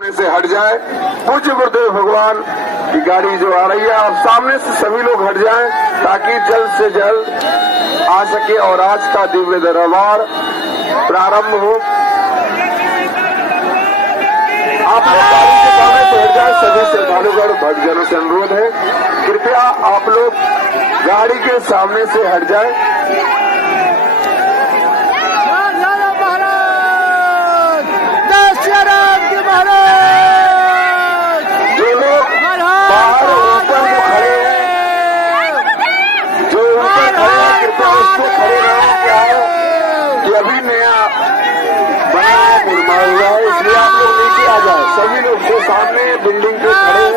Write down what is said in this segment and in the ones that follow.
से हट जाए। पूज्य गुरुदेव भगवान की गाड़ी जो आ रही है, आप सामने से सभी लोग हट जाएं ताकि जल्द से जल्द आ सके और आज का दिव्य दरबार प्रारंभ हो। आप लोग गाड़ी के सामने से हट जाए। सभी श्रद्धालुगण भक्तजनों से अनुरोध है, कृपया आप लोग गाड़ी के सामने से हट जाए। अभी नया बना निर्माण हुआ है, इसलिए आप लोग नीचे आ जाए। सभी लोग जो सामने बिल्डिंग पे खड़े हैं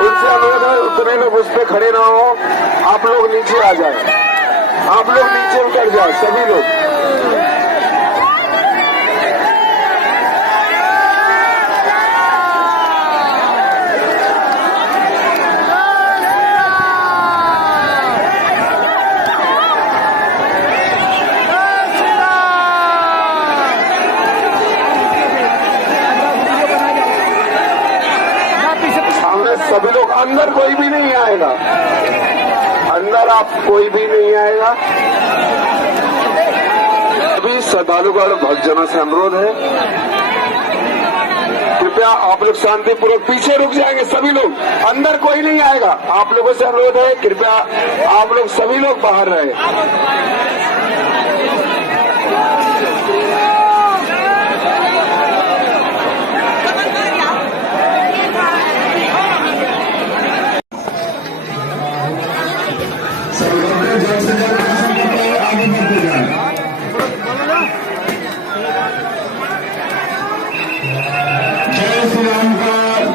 उनसे अनुरोध है, उतने लोग उस पे खड़े ना हो, आप लोग नीचे आ जाए। आप लोग नीचे उतर जाए सभी लोग। सभी लोग अंदर, कोई भी नहीं आएगा अंदर, आप कोई भी नहीं आएगा। सभी श्रद्धालुगण भक्तजनों से अनुरोध है, कृपया आप लोग शांतिपूर्वक पीछे रुक जाएंगे। सभी लोग अंदर, कोई नहीं आएगा। आप लोगों से अनुरोध है, कृपया आप लोग सभी लोग बाहर रहे।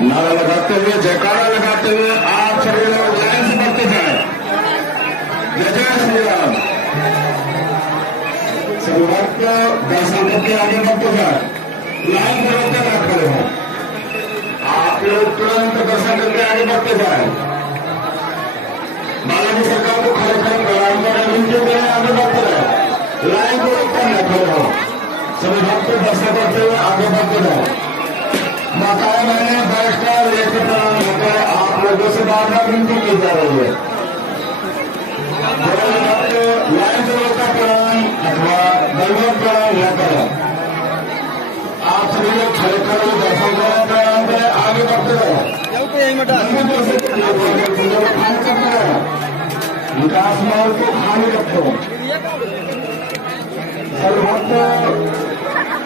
नारा लगाते हुए, जयकारा लगाते हुए आप सभी लोग लाइन से बढ़ते जाए। जय जय श्री राम। सभी भक्त दर्शन करके आगे बढ़ते जाए। लाइन से बढ़ते ना खड़े हो, आप लोग तुरंत दर्शन करके आगे बढ़ते जाए। बालाजी सरकार को खड़े खड़े आगे बढ़ते रहे। लाइन को रोककर न खड़े हो, सभी भक्त दर्शन करते हुए आगे बढ़ते जाए। माताएं बहने बैठकर लेकर प्रणाम होकर आप लोगों से बार बार विनती की जा रही है। लाइन से रोका प्रणाम अथवा दलवत प्रणाम न करें। आप सभी लोग खड़े खड़े दर्शन करें, प्रणाम करें, आगे बढ़ते रहे। विकास माहौल को खाली रखो।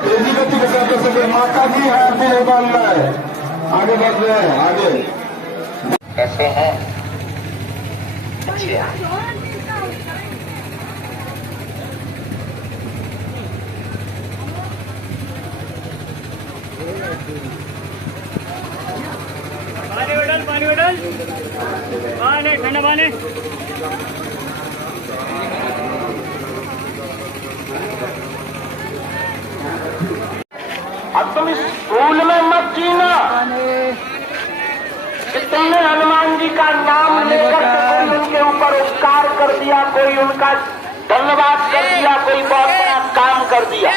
तेजी गति के साथ सके माता की आरती नहीं बांधना है। आगे बढ़ रहे हैं, आगे। कैसे हैं? अच्छा, पानी बॉटल पानी ठंडा पानी। अब तुम इस स्कूल में मत जीना कि तुमने हनुमान जी का नाम लेकर कोई उनके ऊपर उपकार कर दिया, कोई उनका धन्यवाद कर दिया, कोई बहुत बड़ा काम कर दिया।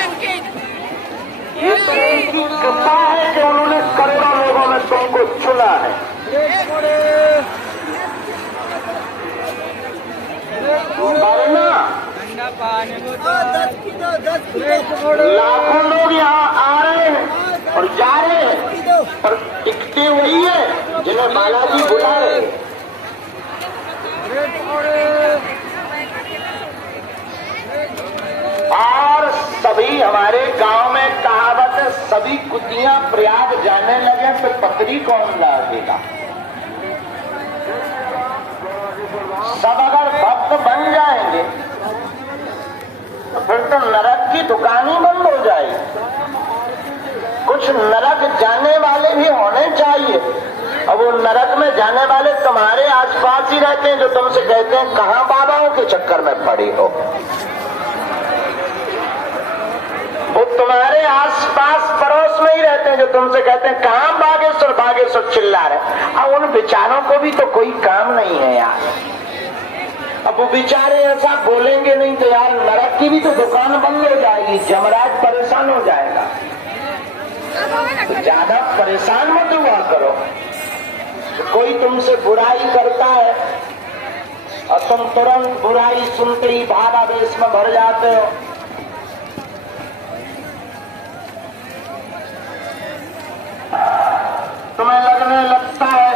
ये तो उनकी कृपा है कि उन्होंने करोड़ों लोगों में तुमको चुना है। वरना लाखों लोग यहाँ आ रहे हैं और जा रहे हैं, और टिकते वही है जिन्हें बालाजी बुला रहे। और सभी हमारे गांव में कहावत है, सभी कुतियां प्रयाग जाने लगे तो पत्री कौन लागेगा। सब अगर भक्त बन जाएंगे तो फिर तो नरक की दुकान ही बंद हो जाएगी। कुछ नरक जाने वाले भी होने चाहिए। अब वो नरक में जाने वाले तुम्हारे आसपास ही रहते हैं, जो तुमसे कहते हैं कहाँ बाबाओं के चक्कर में पड़ी हो। वो तुम्हारे आसपास पड़ोस में ही रहते हैं, जो तुमसे कहते हैं कहाँ बागेश्वर बागेश्वर चिल्ला रहे। अब उन बेचारों को भी तो कोई काम नहीं है यार। अब वो बेचारे ऐसा बोलेंगे नहीं तो यार नरक की भी तो दुकान बंद हो जाएगी, जमराज परेशान हो जाएगा। ज्यादा परेशान मत हुआ करो। कोई तुमसे बुराई करता है और तुम तुरंत बुराई सुनते ही भावावेश में भर जाते हो। तुम्हें लगने लगता है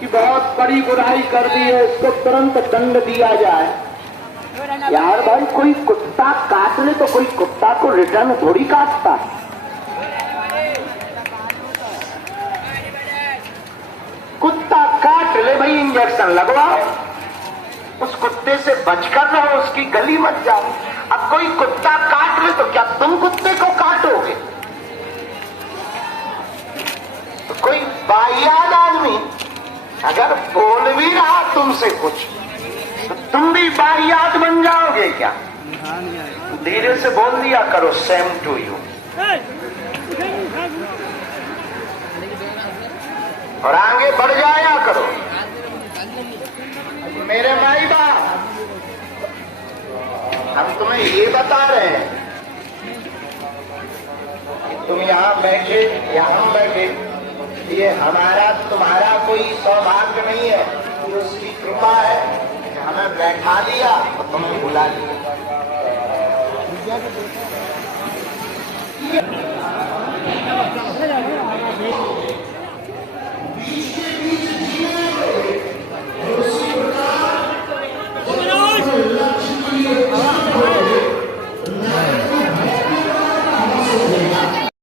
कि बहुत बड़ी बुराई कर दी है, इसको तुरंत दंड दिया जाए। यार भाई, कोई कुत्ता काट ले तो कोई कुत्ता को रिटर्न थोड़ी काटता। कुत्ता काट ले भाई, इंजेक्शन लगवाओ, उस कुत्ते से बचकर रहो, उसकी गली मत जाओ। अब कोई कुत्ता काट ले तो क्या तुम कुत्ते को काटोगे? तो कोई बायाद आदमी अगर बोल भी रहा तुमसे कुछ तो तुम भी बायाद बन जाओगे क्या? धीरे से बोल दिया करो, सेम टू यू, और आगे बढ़ जाया करो। मेरे माई बाप, हम तुम्हें ये बता रहे हैं कि तुम यहाँ बैठे या हम बैठे, ये हमारा तुम्हारा कोई सौभाग्य नहीं है, ये उसकी कृपा है कि हमें बैठा दिया और तुम्हें बुला लिया।